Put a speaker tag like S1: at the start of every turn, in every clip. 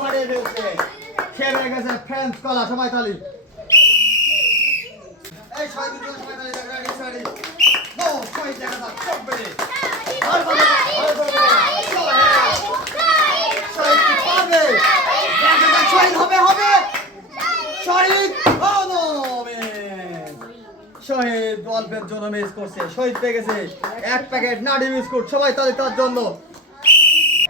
S1: ফাড়িয়ে ফেলছে খেলে গেছে কলা, সবাই তালি। হবে শহীদ শহীদ অল্পের জন্য মিস করছে। শহীদ পেয়ে গেছে এক প্যাকেট নাডি বিস্কুট। সবাই তালি, তার জন্য এ বাচ্চাদের তালি রেডি স্টাডি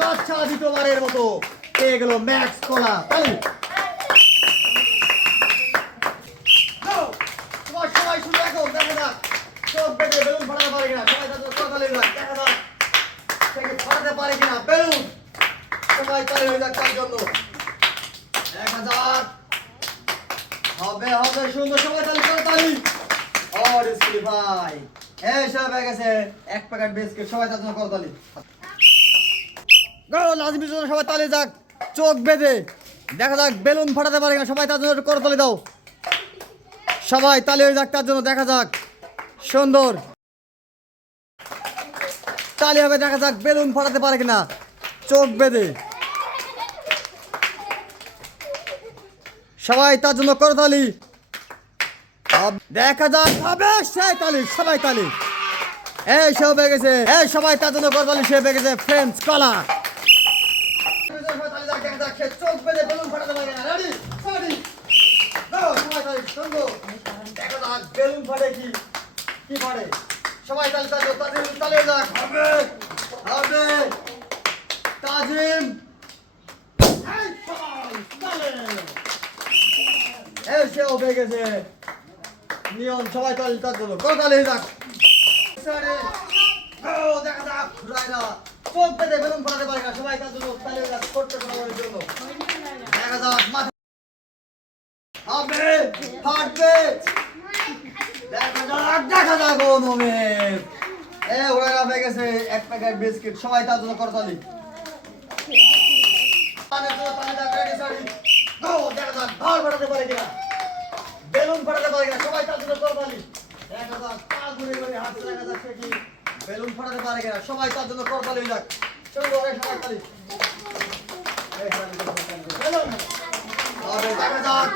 S1: বাচ্চা দ্বিতীয়বারের মতো। পেয়ে গেল ম্যাক্স কলা তালি Go! তোমার সবাই শুধু দেখো দেখা যাক সবাই তালে হবে এক প্যাকেট বিস্কিট সবাই তার জন্য সবাই তালি যাক। চোখ বেঁধে। দেখা যাক, বেলুন ফাটাতে পারে কিনা? সবাই তার জন্য করতালি দাও। সবাই তালি হয়ে যাক তার জন্য, দেখা যাক। সুন্দর। তালি হবে, দেখা যাক বেলুন ফাটাতে পারে কিনা। চোখ বেঁধে। সবাই তার জন্য করতালি আব- দেখা যাক। হবে সে তালি, সবাই তালি। এই সব হয়ে গেছে। এই, সবাই তার জন্য করতালি সে হয়ে গেছে ফ্রেন্ডস কলা চোখ বেঁধে বেলুন ফাটাতে না রেডি তালি দেখা যাক, বেলুন ফাটে কি? কি ফাটে সবাই তালি তালি তালি তালি যাক। হবে। হবে। তাজিম। এই তালি সেও হয়ে গেছে নিয়ম সবাই তালি তার জন্য কত তালি যাক। দেখা যাক। চোখ পেতে বেলুন ফোটাতে পারে না সবাই তার জন্য তালি যাক করতে সবার জন্য দেখা যাক মাথা হবে ফাটবে দেখা যাক ওরা গেছে এক প্যাকেট বিস্কিট। সবাই তার জন্য করতালি কিনা। বেলুন ফাটাতে পারে সবাই তার করতালি ঘুরে হাতে দেখা বেলুন ফাটাতে পারে কিনা। সবাই তার জন্য করতালি হয়ে যাক। চলো ওরে দেখা যাক।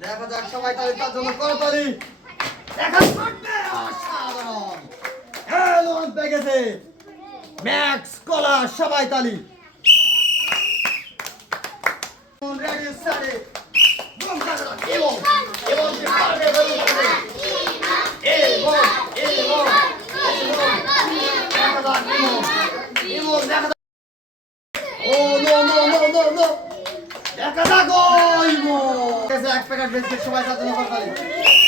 S1: দেখা যাক, সবাই তালি তার জন্য করতালি ম্যাক্স কলা সবাই তালি। এবং এবং এবং এক প্যাকেট বিস্কিট সবাই তার